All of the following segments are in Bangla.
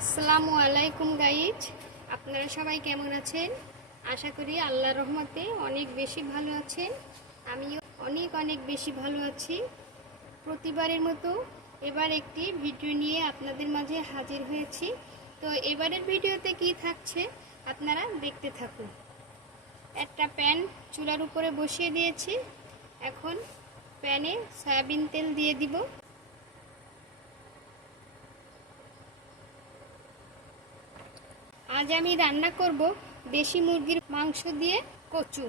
আসসালামু আলাইকুম গাইজ আপনারা সবাই কেমন আছেন? আশা করি আল্লাহ রহমতে অনেক বেশি ভালো আছেন। আমিও অনেক অনেক বেশি ভালো আছি। প্রতিবারের মতো এবার একটি ভিডিও নিয়ে আপনাদের মাঝে হাজির হয়েছি। তো এবারের ভিডিওতে কি থাকছে আপনারা দেখতে থাকুন। একটা প্যান চুলার উপরে বসিয়ে দিয়েছি। এখন প্যানে সয়াবিন তেল দিয়ে দিব। আজ আমি রান্না করব দেশি মুরগির মাংস দিয়ে কচু।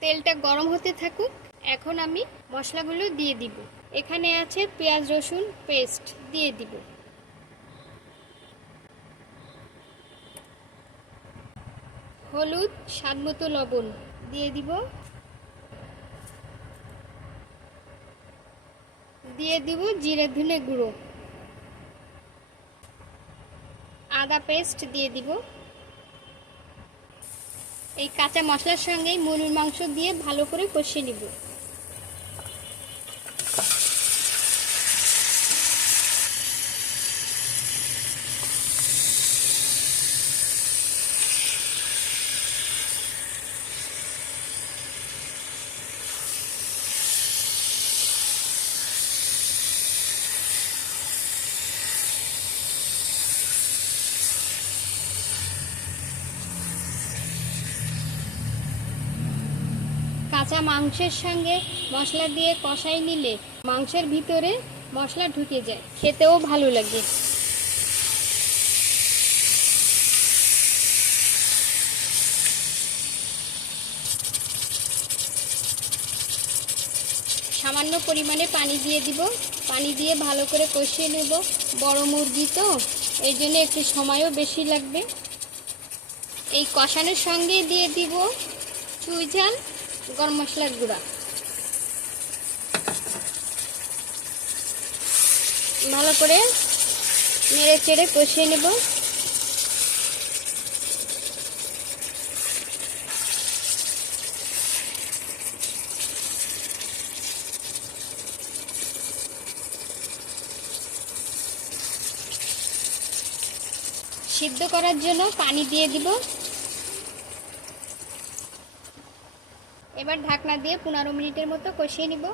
তেলটা গরম হতে থাকুক, এখন আমি মশলাগুলো দিয়ে দিব। এখানে আছে পেঁয়াজ রসুন পেস্ট দিয়ে দিব। হলুদ, স্বাদ মতো লবণ দিয়ে দিব। দিয়ে দিব জিরে ধনে গুঁড়ো। আদা পেস্ট দিয়ে দিব। এই কাঁচা মশলার সঙ্গেই মুরগির মাংস দিয়ে ভালো করে কষিয়ে নিব। কাঁচা মাংসের সঙ্গে মশলা দিয়ে কষাই নিলে মাংসের ভিতরে মশলা ঢুকে যায়। খেতেও ভালো লাগে। সামান্য পরিমাণে পানি দিয়ে দিব। পানি দিয়ে ভালো করে কষিয়ে নেব। বড় মুরগি তো, এই জন্য একটু সময়ও বেশি লাগবে। এই কষানোর সঙ্গে দিয়ে দিব চুই ঝাল। গরম মশলার গুঁড়া। ভালো করে নেড়ে চেড়ে কষিয়ে নেব। সিদ্ধ করার জন্য পানি দিয়ে দিব। এবার ঢাকনা দিয়ে পনেরো মিনিটের মতো কষিয়ে নিব।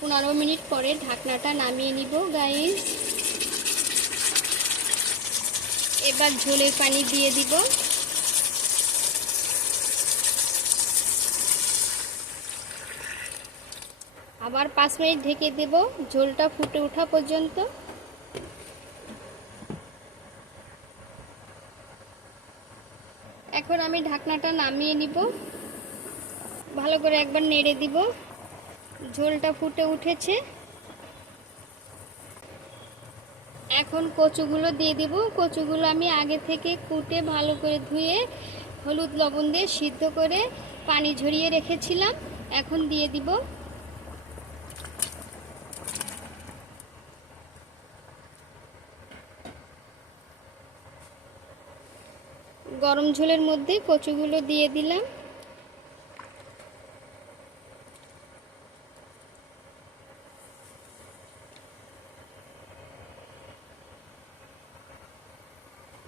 পনেরো মিনিট পরে ঢাকনাটা নামিয়ে নিব গাইস এবার ঝোলের পানি দিয়ে দিব। আবার পাঁচ মিনিট ঢেকে দেব। ঝোলটা ফুটে ওঠা পর্যন্ত। এখন আমি ঢাকনাটা নামিয়ে নিব। ভালো করে একবার নেড়ে দিব। ঝোলটা ফুটে উঠেছে। এখন কচুগুলো দিয়ে দিব। কচুগুলো আমি আগে থেকে কুটে ভালো করে ধুয়ে হলুদ লবণ দিয়ে সিদ্ধ করে পানি ঝরিয়ে রেখেছিলাম। এখন দিয়ে দিব। গরম ঝোলের মধ্যে কচুগুলো দিয়ে দিলাম।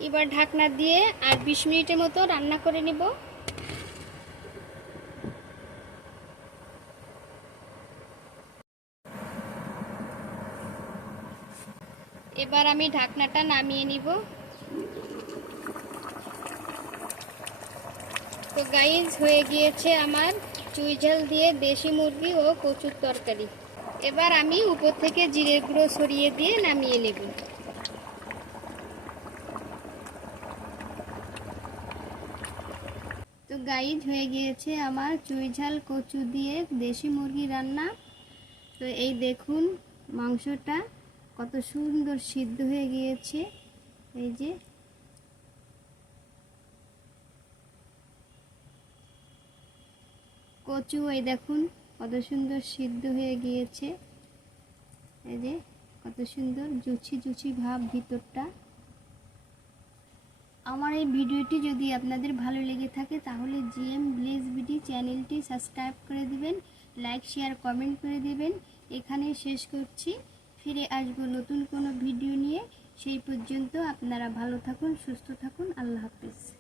এবার ঢাকনা দিয়ে আর বিশ মিনিটের মতো রান্না করে নেব। এবার আমি ঢাকনাটা নামিয়ে নিব। তো গাইজ হয়ে গিয়েছে আমার চুই ঝাল দিয়ে দেশি মুরগি ও কচুর তরকারি। এবার আমি উপর থেকে জিরে গুঁড়ো সরিয়ে দিয়ে নামিয়ে নেব। তো গাইজ হয়ে গিয়েছে আমার চুই ঝাল কচু দিয়ে দেশি মুরগি রান্না। তো এই দেখুন মাংসটা কত সুন্দর সিদ্ধ হয়ে গিয়েছে। এই যে কচু, এই দেখুন, কত সুন্দর সিদ্ধ হয়ে গিয়েছে। এই যে, কত সুন্দর জুচি জুচি ভাব ভিতরটা। আমার এই ভিডিওটি যদি আপনাদের ভালো লেগে থাকে, তাহলে জিএম ব্লেজ বিডি চ্যানেলটি সাবস্ক্রাইব করে দিবেন, লাইক, শেয়ার, কমেন্ট করে দিবেন। এখানে শেষ করছি। ফিরে আসব নতুন কোনো ভিডিও নিয়ে। সেই পর্যন্ত আপনারা ভালো থাকুন, সুস্থ থাকুন। আল্লাহ হাফিজ।